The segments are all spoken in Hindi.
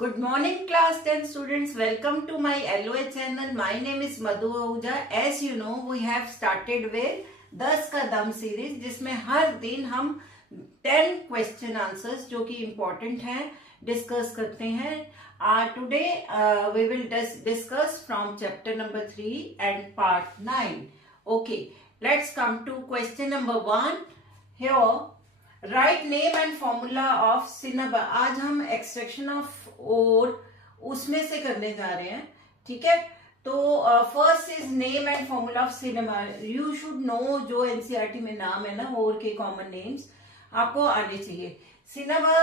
Good morning class 10 students. Welcome to my LOA channel. My name is Madhu Ahuja. As you know, we have started with 10 का दम सीरीज जिसमें हर दिन हम 10 क्वेश्चन आंसर्स जो कि इम्पोर्टेंट हैं डिस्कस करते हैं. Today we will discuss from chapter number 3 and part 9. Okay, let's come to question number 1. Here write name and formula of cinema. आज हम एक्सट्रैक्शन ऑफ ओर उसमें से करने जा रहे हैं. ठीक है, तो first is name and formula of cinema. You should know जो एनसीईआरटी में नाम है ना ओर के कॉमन नेम्स आपको आने चाहिए. Cinnabar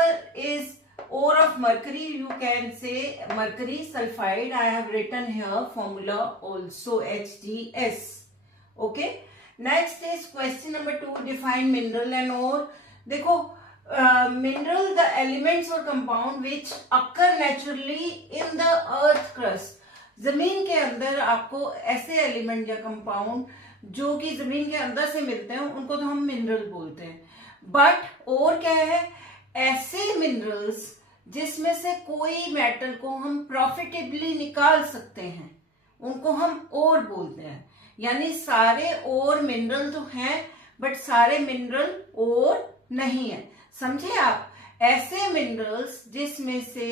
is ore of mercury. You can say mercury sulphide. I have written here formula also HDS. Okay, next is question number 2. Define mineral and ore. देखो मिनरल द एलिमेंट्स और compound which occur naturally in the earth crust. जमीन के अंदर आपको ऐसे एलिमेंट या कंपाउंड जो कि जमीन के अंदर से मिलते हैं उनको तो हम मिनरल बोलते हैं. बट और क्या है, ऐसे मिनरल्स जिसमें से कोई मेटल को हम प्रॉफिटेबली निकाल सकते हैं उनको हम ओर बोलते हैं. यानी सारे ओर मिनरल तो हैं बट सारे मिनरल ओर नहीं है. समझे आप? ऐसे मिनरल्स जिसमें से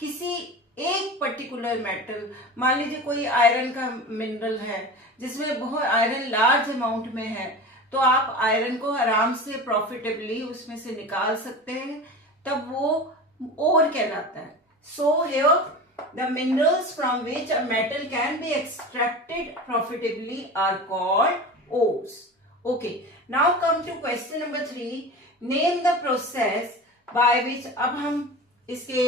किसी एक पर्टिकुलर मेटल, मान लीजिए कोई आयरन का मिनरल है जिसमें बहुत आयरन लार्ज अमाउंट में है, तो आप आयरन को आराम से प्रॉफिटेबली उसमें से निकाल सकते हैं, तब वो ओर कहलाता है. So here the minerals from which a metal can be extracted profitably are called ores. Okay, now come to question number 3. Name the process by which. अब हम इसके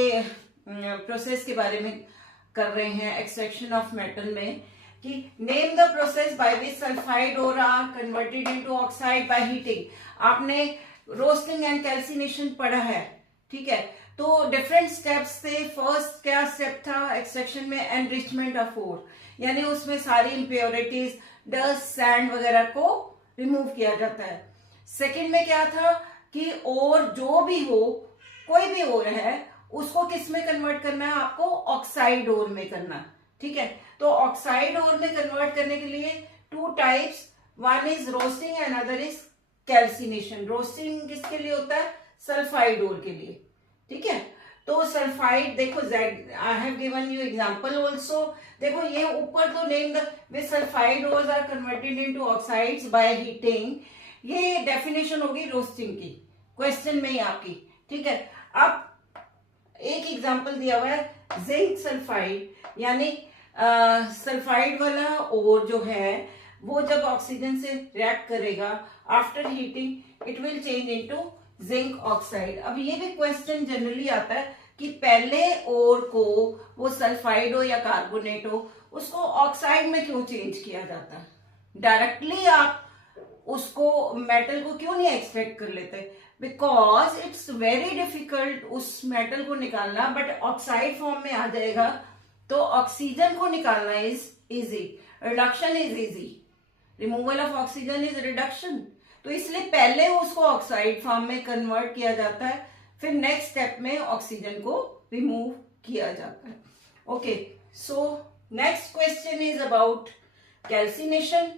प्रोसेस के बारे में कर रहे हैं एक्सट्रैक्शन ऑफ मेटल में कि name the process by which sulphide ore are converted into oxide by heating. आपने रोस्टिंग एंड कैल्सिनेशन पढ़ा है. ठीक है, तो डिफरेंट स्टेप्स थे. फर्स्ट क्या स्टेप था एक्सट्रैक्शन में? Enrichment of ore. यानी उसमें सारी इम्प्योरिटीज, डस्ट, सैंड वगैरह को रिमूव किया जाता है. सेकंड में क्या था कि और जो भी हो, कोई भी ओर है, उसको किस में कन्वर्ट करना है? आपको ऑक्साइड ओर में करना. ठीक है, तो ऑक्साइड ओर में कन्वर्ट करने के लिए 2 types. One is roasting and other is calcination. Roasting किसके लिए होता है? सल्फाइड ओर के लिए. ठीक है, तो सल्फाइड देखो I have given you example also. देखो ये ऊपर तो name the which sulphide ores are converted into oxides by heating. ये डेफिनेशन होगी रोस्टिंग की, क्वेश्चन में ही आपकी. ठीक है, अब एक एग्जांपल दिया हुआ है जिंक सल्फाइड. यानी सल्फाइड वाला ओर जो है वो जब ऑक्सीजन से रिएक्ट करेगा after heating it will change into zinc oxide. अब ये भी क्वेश्चन जनरली आता है कि पहले ओर को, वो सल्फाइड हो या कार्बोनेट हो, उसको ऑक्साइड में क्यों चेंज किया जाता है? डायरेक्टली आप उसको मेटल को क्यों नहीं एक्सट्रैक्ट कर लेते? बिकॉज इट्स वेरी डिफिकल्ट उस मेटल को निकालना. बट ऑक्साइड फॉर्म में आ जाएगा तो ऑक्सीजन को निकालना is easy, reduction is easy. Removal of oxygen is reduction. तो इसलिए पहले उसको ऑक्साइड फॉर्म में कन्वर्ट किया जाता है, फिर नेक्स्ट स्टेप में ऑक्सीजन को रिमूव किया जाता है. Okay, so next question is about calcination.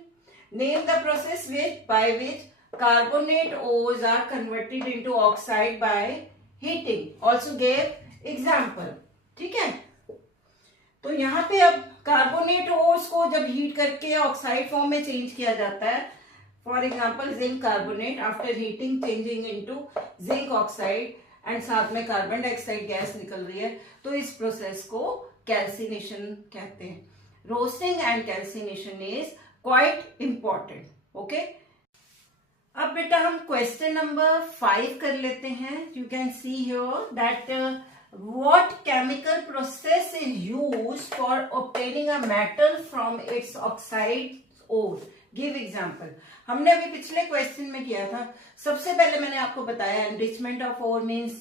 Name the process by which carbonate ores are converted into oxide by heating. Also give example. ठीक है, तो यहां पे अब कार्बोनेट ओर्स को जब हीट करके ऑक्साइड फॉर्म में चेंज किया जाता है, for example zinc carbonate after heating changing into zinc oxide and साथ में कार्बन डाइऑक्साइड गैस निकल रही है, तो इस प्रोसेस को कैल्सिनेशन कहते हैं. Roasting and calcination is quite important. Okay, अब बेटा हम क्वेश्चन नंबर 5 कर लेते हैं. You can see here that what chemical process is used for obtaining a metal from its oxide ore. Give example. हमने अभी पिछले क्वेश्चन में किया था. सबसे पहले मैंने आपको बताया enrichment of ore means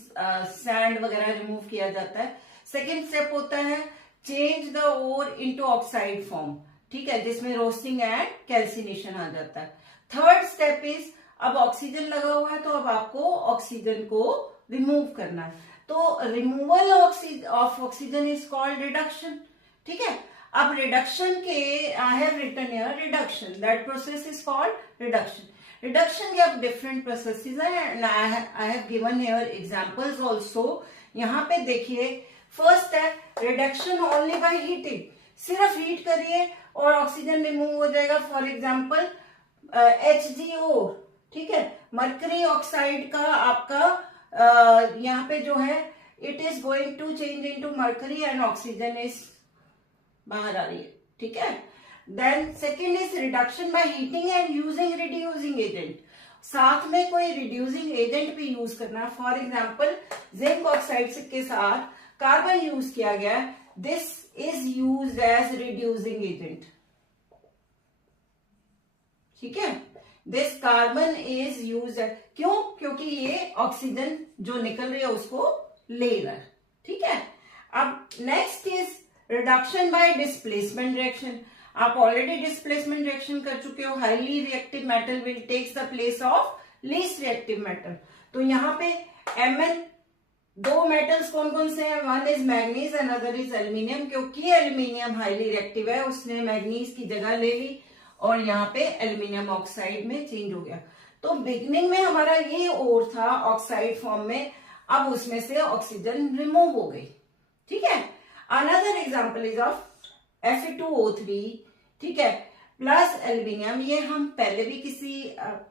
sand वगैरह रिमूव किया जाता है. सेकेंड स्टेप होता है change the ore into oxide form. ठीक है, जिसमें रोस्टिंग एंड कैल्सिनेशन आ जाता है. थर्ड स्टेप इज अब ऑक्सीजन लगा हुआ है तो अब आपको ऑक्सीजन को रिमूव करना है. तो removal of oxygen is called reduction. ठीक है, अब रिडक्शन के I have written here reduction, that process is called reduction. Reduction के अब डिफरेंट प्रोसेसेस हैं and I have given here examples also. यहाँ पे देखिए, फर्स्ट है रिडक्शन ओनली बाय हीटिंग, सिर्फ हीट करिए और ऑक्सीजन रिमूव हो जाएगा। फॉर एग्जांपल HgO, ठीक है, मरकरी ऑक्साइड का आपका यहाँ पे जो है it is going to change into mercury and oxygen is बाहर आ रही है। ठीक है, then second is reduction by heating and using reducing agent, साथ में कोई रिड्यूसिंग एजेंट भी यूज करना। फॉर एग्जांपल जिंक ऑक्साइड के साथ कार्बन यूज किया गया, this is used as reducing agent. ठीक है, दिस कार्बन इज यूज, क्यों? क्योंकि ये ऑक्सीजन जो निकल रही है उसको ले रहा है। ठीक है, अब next is reduction by displacement reaction. आप ऑलरेडी डिस्प्लेसमेंट रिएक्शन कर चुके हो। Highly reactive metal will takes the place of least reactive metal. तो यहाँ पे Mn, दो मेटल्स कौन कौन से हैं? One is manganese and other is aluminium. क्योंकि एल्यूमिनियम हाईली रिएक्टिव है, उसने मैग्नीज की जगह ले ली और यहाँ पे एल्यूमिनियम ऑक्साइड में चेंज हो गया। तो बिगनिंग में हमारा ये ओर था ऑक्साइड फॉर्म में, अब उसमें से ऑक्सीजन रिमूव हो गई। ठीक है, another example is of Fe2O3, ठीक है, प्लस एल्यूमिनियम। ये हम पहले भी किसी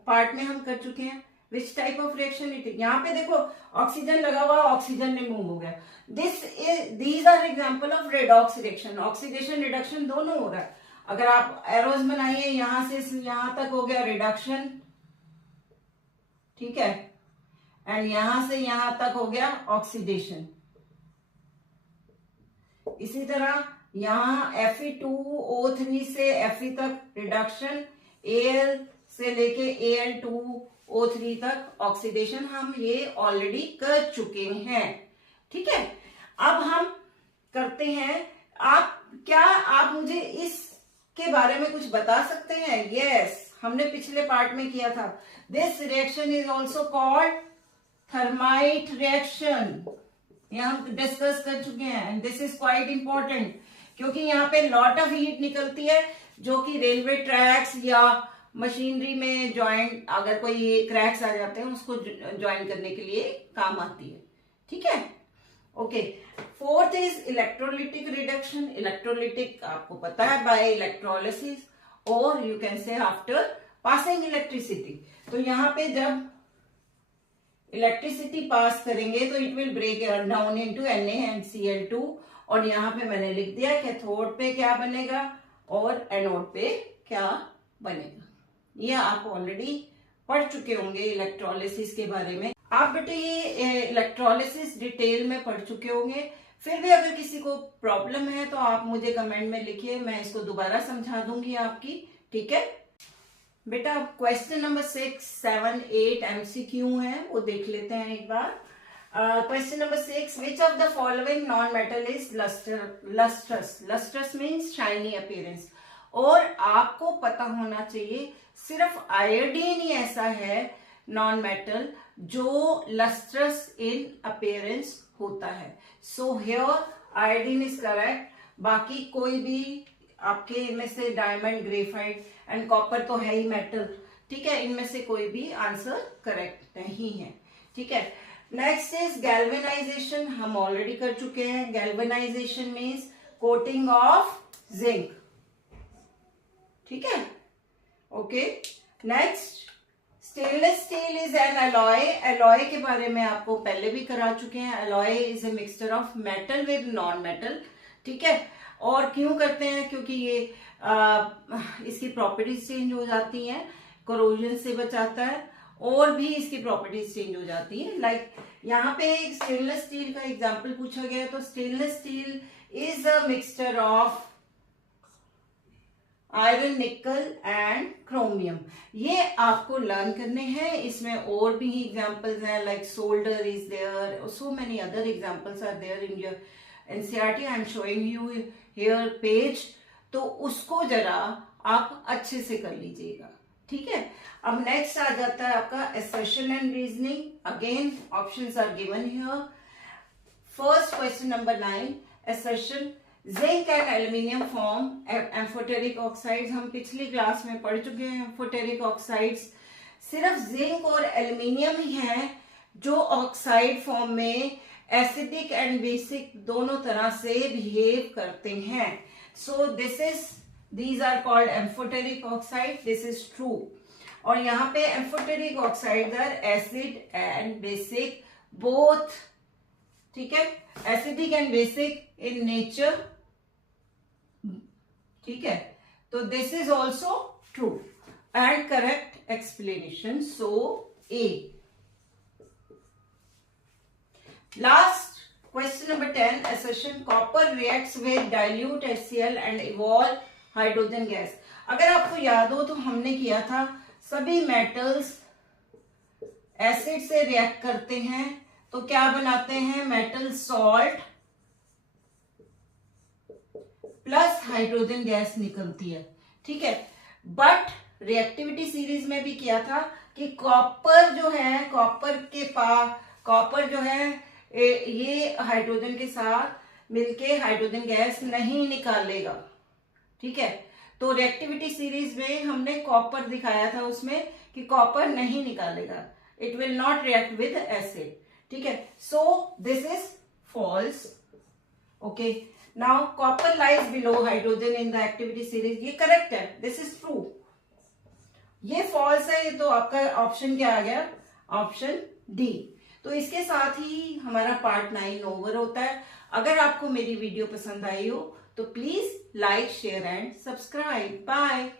पार्ट में हम कर चुके हैं। Which type of reaction it is? यहाँ पे देखो ऑक्सीजन लगा हुआ, ऑक्सीजन रिमूव हो गया। These are example of redox reaction. Oxidation reduction दोनों हो रहा है। अगर आप एरोज बनाइए, यहां से यहां तक हो गया रिडक्शन, ठीक है, एंड यहां से यहां तक हो गया ऑक्सीडेशन। इसी तरह यहां Fe2O3 से Fe तक रिडक्शन, Al से लेके Al2O3 तक ऑक्सीडेशन, हम ये ऑलरेडी कर चुके हैं। ठीक है, अब हम करते हैं, आप मुझे इसके बारे में कुछ बता सकते हैं? यस, हमने पिछले पार्ट में किया था। This reaction is also called thermite reaction, ये हम डिस्कस कर चुके हैं and this is quite important, क्योंकि यहाँ पे लॉट ऑफ हीट निकलती है जो कि रेलवे ट्रैक्स या मशीनरी में ज्वाइंट, अगर कोई क्रैक्स आ जाते हैं उसको ज्वाइन करने के लिए काम आती है। ठीक है, okay. Fourth is electrolytic reduction. Electrolytic आपको पता है, बाय इलेक्ट्रोलिसिस और you can say after passing electricity. तो यहाँ पे जब इलेक्ट्रिसिटी पास करेंगे तो it will break down into NaCl2, और यहाँ पे मैंने लिख दिया कैथोड पे क्या बनेगा और एनोड पे क्या बनेगा। ये आप ऑलरेडी पढ़ चुके होंगे इलेक्ट्रोलिसिस के बारे में। आप बेटे ये इलेक्ट्रोलिसिस डिटेल में पढ़ चुके होंगे। फिर भी अगर किसी को प्रॉब्लम है तो आप मुझे कमेंट में लिखिए, मैं इसको दोबारा समझा दूंगी आपकी। ठीक है बेटा, अब क्वेश्चन नंबर 6, 7, 8 MCQ है, वो देख लेते हैं एक बार। Question number 6, which of the following non metal is lustrous? Lustrous means shiny appearance. और आपको पता होना चाहिए सिर्फ आयोडीन ही ऐसा है नॉन मेटल जो लस्ट्रस इन अपीयरेंस होता है। So here iodine is correct, बाकी कोई भी आपके इनमें से डायमंड, ग्रेफाइट एंड कॉपर तो है ही मेटल। ठीक है, इनमें से कोई भी आंसर करेक्ट नहीं है। ठीक है, नेक्स्ट इज गैल्वेनाइजेशन, हम ऑलरेडी कर चुके हैं। Galvanisation means coating of zinc. ठीक है, okay. Next, stainless steel is an alloy. Alloy के बारे में आपको पहले भी करा चुके हैं। Alloy is a mixture of metal with non metal. ठीक है, और क्यों करते हैं? क्योंकि ये इसकी प्रॉपर्टीज चेंज हो जाती हैं, कोरोजन से बचाता है, और भी इसकी प्रॉपर्टीज चेंज हो जाती हैं। लाइक यहाँ पे एक स्टेनलेस स्टील का एग्जांपल पूछा गया है, तो stainless steel is a mixture of iron, निकल एंड क्रोमियम। ये आपको लर्न करने हैं। इसमें और भी एग्जांपल्स हैं, like solder is there, so many other examples are there in your NCERT। I am showing you here page, तो उसको जरा आप अच्छे से कर लीजिएगा। ठीक है, अब नेक्स्ट आ जाता है आपका assertion and reasoning. Again options are given here. First question number 9 assertion zinc and aluminium form amphoteric oxides. हम पिछली क्लास में पढ़ चुके हैं एम्फोटेरिक ऑक्साइड्स। सिर्फ जिंक और एल्यूमिनियम ही है जो ऑक्साइड फॉर्म में एसिडिक एंड बेसिक दोनों तरह से बिहेव करते हैं। सो these are called amphoteric oxide. This is true. और यहाँ पे amphoteric oxides are acid and basic both, ठीक है, acidic and basic in nature, ठीक है, तो this is also true and correct explanation. So A. Last question number 10 assertion copper reacts with dilute HCl and evolve hydrogen gas. अगर आपको याद हो तो हमने किया था सभी मेटल्स एसिड से रिएक्ट करते हैं तो क्या बनाते हैं, metal salt plus hydrogen gas निकलती है, ठीक है। बट रिएक्टिविटी सीरीज में भी किया था कि कॉपर जो है, कॉपर जो है ये हाइड्रोजन के साथ मिलके हाइड्रोजन गैस नहीं निकालेगा, ठीक है। तो रिएक्टिविटी सीरीज में हमने कॉपर दिखाया था उसमें कि कॉपर नहीं निकालेगा, it will not react with acid, ठीक है। So this is false. Okay, now copper lies below hydrogen in the activity series, ये करेक्ट है, दिस इज ट्रू। ये फॉल्स है, ये तो आपका ऑप्शन क्या आ गया, ऑप्शन डी। तो इसके साथ ही हमारा पार्ट 9 ओवर होता है। अगर आपको मेरी वीडियो पसंद आई हो तो please like, share and subscribe. Bye.